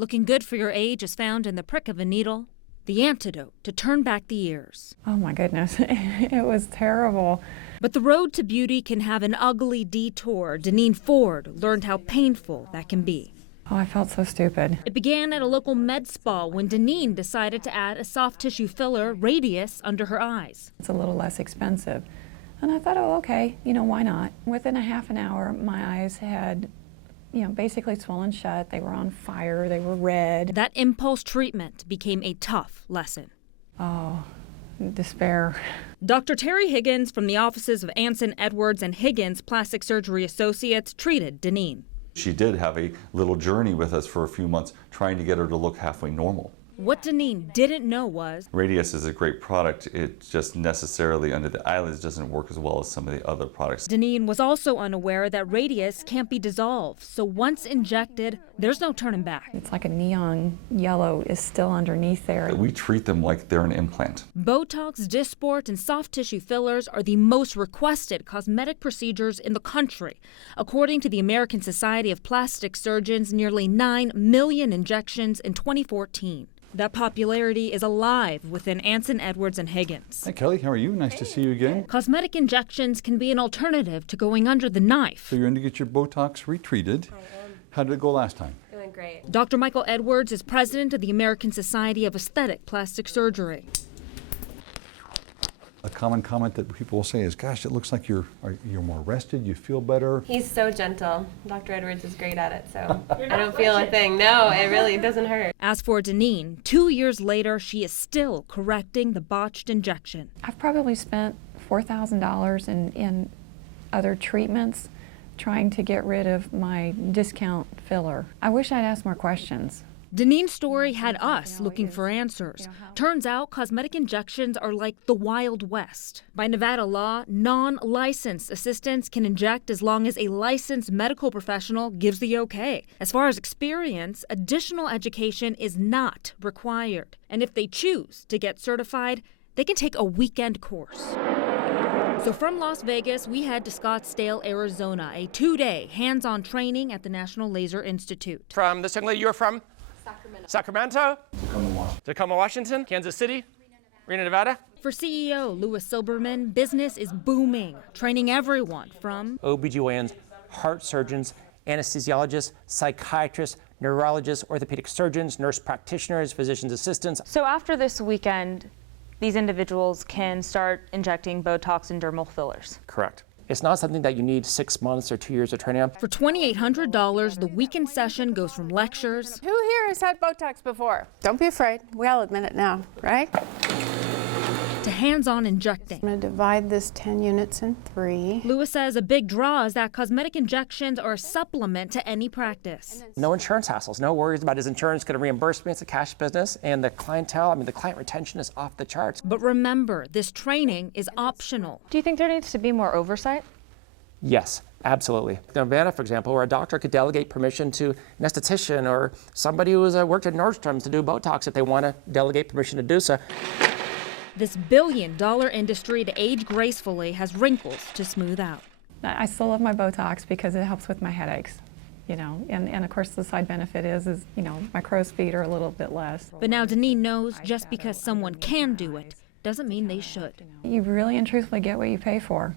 Looking good for your age is found in the prick of a needle, the antidote to turn back the years. Oh my goodness, it was terrible. But the road to beauty can have an ugly detour. Deneen Ford learned how painful that can be. Oh, I felt so stupid. It began at a local med spa when Deneen decided to add a soft tissue filler, Radius, under her eyes. It's a little less expensive. And I thought, oh, okay, why not? Within a half an hour, my eyes had, basically swollen shut. They were on fire. They were red. That impulse treatment became a tough lesson. Oh, despair. Dr. Terry Higgins from the offices of Anson, Edwards, and Higgins Plastic Surgery Associates treated Deneen. She did have a little journey with us for a few months trying to get her to look halfway normal. What Deneen didn't know was Radius is a great product. It just necessarily under the eyelids doesn't work as well as some of the other products. Deneen was also unaware that Radius can't be dissolved, so once injected, there's no turning back. It's like a neon yellow is still underneath there. We treat them like they're an implant. BOTOX, DYSPORT, and soft tissue fillers are the most requested cosmetic procedures in the country. According to the American Society of Plastic Surgeons, nearly 9 million injections in 2014. That popularity is alive within Anson, Edwards, and Higgins. Hi, Kelly. How are you? Nice to see you again. Cosmetic injections can be an alternative to going under the knife. So you're in to get your Botox retreated. I am. How did it go last time? Doing great. Dr. Michael Edwards is president of the American Society of Aesthetic Plastic Surgery. A common comment that people will say is, gosh, it looks like you're more rested, you feel better. He's so gentle. Dr. Edwards is great at it, so I don't feel a thing. No, it really doesn't hurt. As for Deneen, 2 years later, she is still correcting the botched injection. I've probably spent $4,000 in other treatments trying to get rid of my discount filler. I wish I'd asked more questions. Deneen's story had us looking for answers. Turns out cosmetic injections are like the Wild West. By Nevada law, non-licensed assistants can inject as long as a licensed medical professional gives the okay. As far as experience, additional education is not required. And if they choose to get certified, they can take a weekend course. So from Las Vegas, we head to Scottsdale, Arizona, a 2-day hands-on training at the National Laser Institute. From this young lady, you're from? Sacramento, Tacoma, Washington, Kansas City, Reno, Nevada. For CEO Louis Silberman, business is booming, training everyone from OBGYNs, heart surgeons, anesthesiologists, psychiatrists, neurologists, orthopedic surgeons, nurse practitioners, physician's assistants. So after this weekend, these individuals can start injecting Botox and dermal fillers? Correct. It's not something that you need 6 months or 2 years of training on. For $2,800, the weekend session goes from lectures. Who here has had Botox before? Don't be afraid. We all admit it now, right? To hands-on injecting. I'm going to divide this 10 units in 3. Louis says a big draw is that cosmetic injections are a supplement to any practice. No insurance hassles, no worries about is insurance going to reimburse me. It's a cash business, and the clientele, the client retention is off the charts. But remember, this training is optional. Do you think there needs to be more oversight? Yes, absolutely. In Nevada, for example, where a doctor could delegate permission to an esthetician or somebody who has worked at Nordstrom's to do Botox if they want to delegate permission to do so. This billion-dollar industry to age gracefully has wrinkles to smooth out. I still love my Botox because it helps with my headaches, and of course the side benefit is my crow's feet are a little bit less. But now Deneen knows just because someone can do it doesn't mean they should. You really and truthfully get what you pay for.